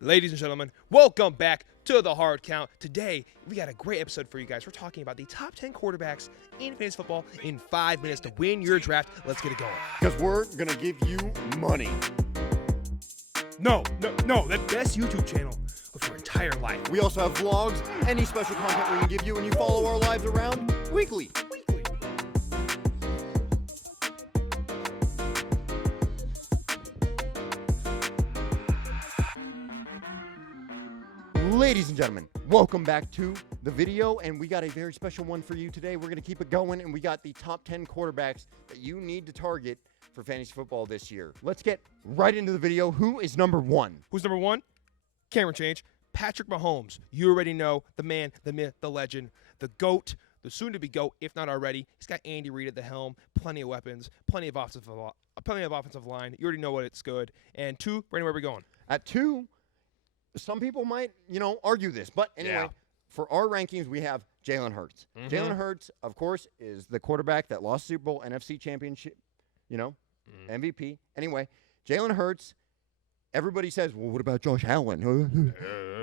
Ladies and gentlemen, welcome back to the Hard Count. Today, we got a great episode for you guys. We're talking about the top 10 quarterbacks in fantasy football in 5 minutes to win your draft. Let's get it going. Because we're going to give you money. No, the best YouTube channel of your entire life. We also have vlogs, any special content we can give you, and you follow our lives around weekly. Ladies and gentlemen, welcome back to the video, and we got a very special one for you today. We're going to keep it going, and we got the top 10 quarterbacks that you need to target for fantasy football this year. Let's get right into the video. Who is number one? Who's number one? Camera change. Patrick Mahomes. You already know the man, the myth, the legend, the GOAT, the soon-to-be GOAT, if not already. He's got Andy Reid at the helm, plenty of weapons, plenty of offensive line. You already know what it's good. And two, Brandon, where are we going? At two, some people might, argue this. But anyway, For our rankings, we have Jalen Hurts. Mm-hmm. Jalen Hurts, of course, is the quarterback that lost Super Bowl, NFC Championship, MVP. Anyway, Jalen Hurts, everybody says, well, what about Josh Allen?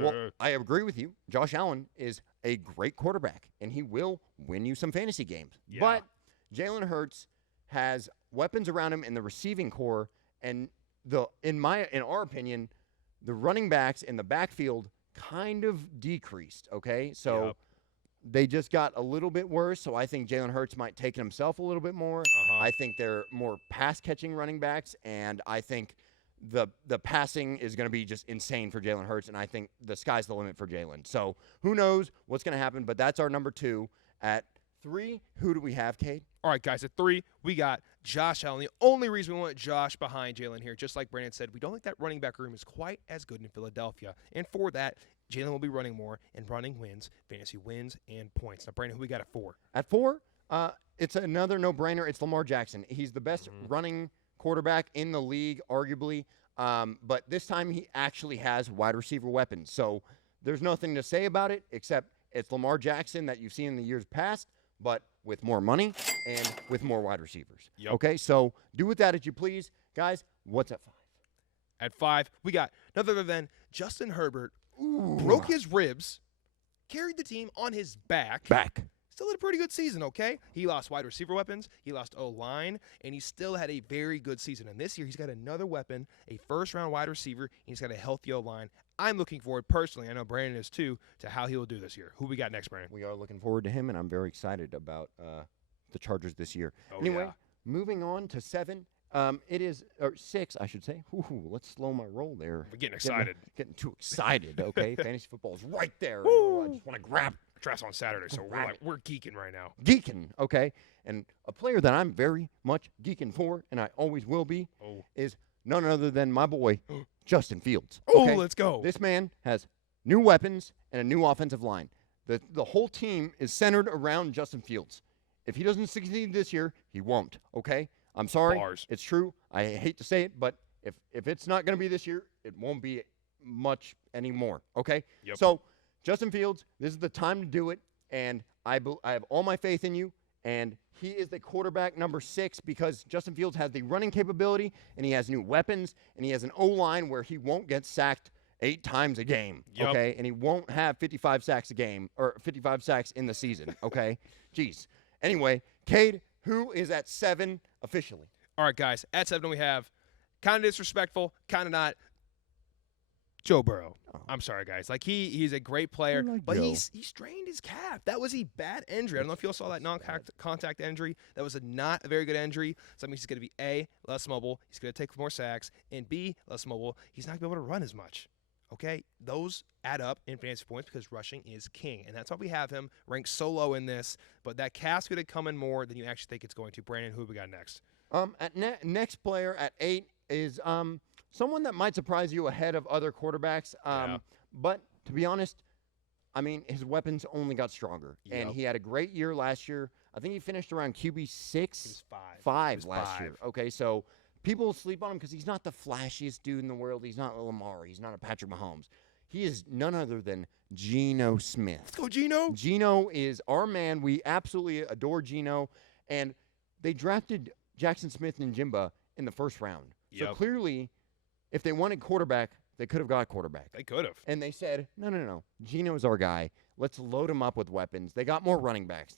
Well, I agree with you. Josh Allen is a great quarterback, and he will win you some fantasy games. Yeah. But Jalen Hurts has weapons around him in the receiving core, and in our opinion, the running backs in the backfield kind of decreased, okay? So they just got a little bit worse, so I think Jalen Hurts might take it himself a little bit more. I think they're more pass-catching running backs, and I think the passing is going to be just insane for Jalen Hurts, and I think the sky's the limit for Jalen. So who knows what's going to happen, but that's our number two. At three, who do we have, Cade? All right, guys, at three, we got Josh Allen. The only reason we want Josh behind Jalen here, just like Brandon said, we don't think that running back room is quite as good in Philadelphia. And for that, Jalen will be running more, and running wins, fantasy wins, and points. Now, Brandon, who we got at four? At four, it's another no-brainer. It's Lamar Jackson. He's the best running quarterback in the league, arguably. But this time, he actually has wide receiver weapons. So there's nothing to say about it, except it's Lamar Jackson that you've seen in the years past, but with more money and with more wide receivers. Yep. Okay, so do with that as you please. Guys, what's at five? At five, we got none other than Justin Herbert. Ooh. Broke his ribs, carried the team on his back. Still had a pretty good season, okay? He lost wide receiver weapons, he lost O-line, and he still had a very good season. And this year, he's got another weapon, a first-round wide receiver, and he's got a healthy O-line. I'm looking forward personally, I know Brandon is too, to how he will do this year. Who we got next, Brandon? We are looking forward to him, and I'm very excited about the Chargers this year. Oh, anyway, yeah. moving on to seven. It is six, I should say. Ooh, let's slow my roll there. We're getting excited. Getting too excited. Okay, fantasy football is right there. Woo. I just want to grab Draft's on Saturday, so we're geeking right now. geeking. Okay, and a player that I'm very much geeking for, and I always will be, is none other than my boy Justin Fields. Oh, okay? let's go. This man has new weapons and a new offensive line. The whole team is centered around Justin Fields. If he doesn't succeed this year, he won't, okay? I'm sorry. Bars. It's true. I hate to say it, but if it's not going to be this year, it won't be much anymore, okay? Yep. So, Justin Fields, this is the time to do it, and I have all my faith in you, and he is the quarterback number 6 because Justin Fields has the running capability, and he has new weapons, and he has an O-line where he won't get sacked 8 times a game, okay? And he won't have 55 sacks a game, or 55 sacks in the season, okay? Jeez. Anyway, Cade, who is at 7 officially? All right, guys, at 7 we have kind of disrespectful, kind of not, Joe Burrow. Oh. I'm sorry, guys. Like, he's a great player, but he strained his calf. That was a bad injury. I don't know if you all saw that non-contact injury. That was not a very good injury. So that means he's going to be, A, less mobile. He's going to take more sacks. And B, less mobile. He's not going to be able to run as much. Okay? Those add up in fantasy points because rushing is king. And that's why we have him ranked so low in this. But that calf's going to come in more than you actually think it's going to. Brandon, who we got next? Next player at 8 is someone that might surprise you ahead of other quarterbacks. But to be honest, I mean, his weapons only got stronger. Yep. And he had a great year last year. I think he finished around QB 6. He was 5. 5 last year. Okay, so people sleep on him because he's not the flashiest dude in the world. He's not Lamar. He's not a Patrick Mahomes. He is none other than Geno Smith. Let's go, Geno. Geno is our man. We absolutely adore Geno. And they drafted Jackson Smith and Jimba in the first round. So Yep. clearly, if they wanted quarterback, They could have got a quarterback. They could have. And they said, no. Geno's our guy. Let's load him up with weapons. They got more running backs.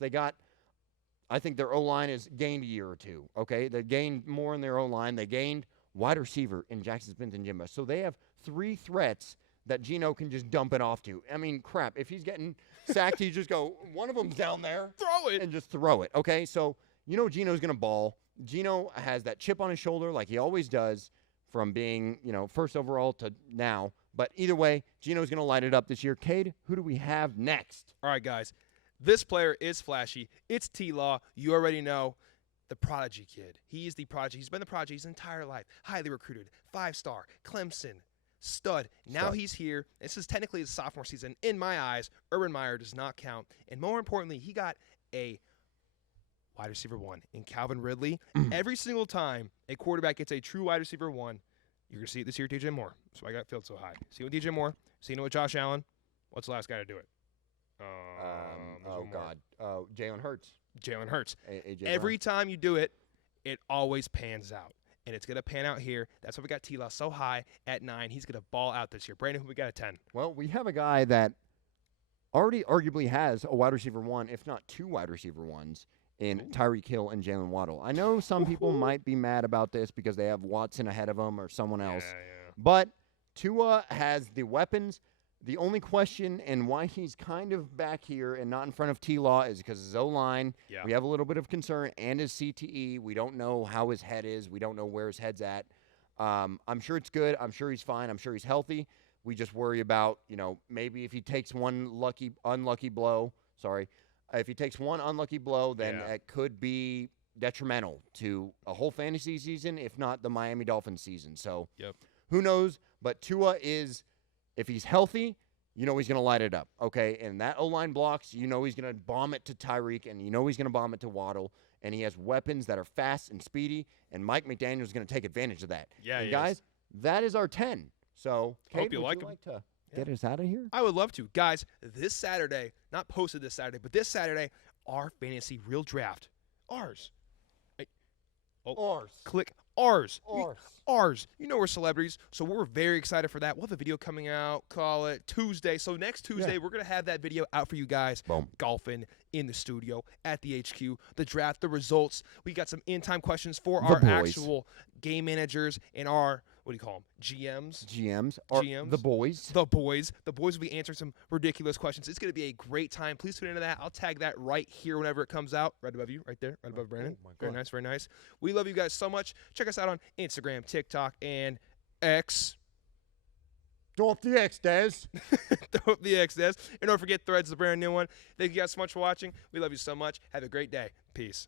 I think their O-line has gained a year or two, okay? They gained more in their O-line. They gained wide receiver in Jackson Smith and Jimba. So they have 3 threats that Geno can just dump it off to. I mean, crap. If he's getting sacked, he just go, one of them's down there. Throw it. And just throw it, okay? So Geno's going to ball. Geno has that chip on his shoulder like he always does from being, first overall to now. But either way, Geno's going to light it up this year. Cade, who do we have next? All right, guys. This player is flashy. It's T-Law. You already know. The prodigy kid. He is the prodigy. He's been the prodigy his entire life. Highly recruited. 5-star. Clemson. Stud. Now he's here. This is technically his sophomore season. In my eyes, Urban Meyer does not count. And more importantly, he got a wide receiver 1 in Calvin Ridley. Every single time a quarterback gets a true wide receiver 1, you're going to see it this year, DJ Moore. That's why I got filled so high. See it with DJ Moore. Seen it with Josh Allen. What's the last guy to do it? Jalen Hurts. Jalen Hurts. AJ Every time you do it, it always pans out. And it's going to pan out here. That's why we got T-Law so high at 9. He's going to ball out this year. Brandon, who we got at 10? Well, we have a guy that already arguably has a wide receiver 1, if not 2 wide receiver 1s, in Tyreek Hill and Jalen Waddle. I know some people might be mad about this because they have Watson ahead of him or someone else. Yeah. But Tua has the weapons. The only question and why he's kind of back here and not in front of T-Law is because his O-line. Yeah. We have a little bit of concern, and his CTE. We don't know how his head is. We don't know where his head's at. I'm sure it's good. I'm sure he's fine. I'm sure he's healthy. We just worry about, maybe if he takes one unlucky blow, if he takes one unlucky blow, then it could be detrimental to a whole fantasy season, if not the Miami Dolphins season. So who knows? But Tua is, if he's healthy, he's going to light it up, okay? And that O-line blocks, he's going to bomb it to Tyreek, and he's going to bomb it to Waddle. And he has weapons that are fast and speedy, and Mike McDaniel is going to take advantage of that. Yeah, and guys, that is our 10. So, Kate, hope you like to get us out of here? I would love to. Guys, this Saturday, not posted this Saturday, but this Saturday, our fantasy real draft. Ours. Ours. Click ours. Ours. Ours. We're celebrities, so we're very excited for that. We'll have a video coming out, call it Tuesday. So next Tuesday, we're going to have that video out for you guys. Boom. Golfing in the studio at the HQ, the draft, the results. We got some in-time questions for our actual game managers and our, what do you call them, GMs? GMs. The boys. The boys will be answering some ridiculous questions. It's going to be a great time. Please tune into that. I'll tag that right here whenever it comes out. Right above you, right there, right above Brandon. Oh my God. Very nice, very nice. We love you guys so much. Check us out on Instagram, TikTok, and X. Throw up the X, Des. Throw up the X, Des. And don't forget, Threads is a brand new one. Thank you guys so much for watching. We love you so much. Have a great day. Peace.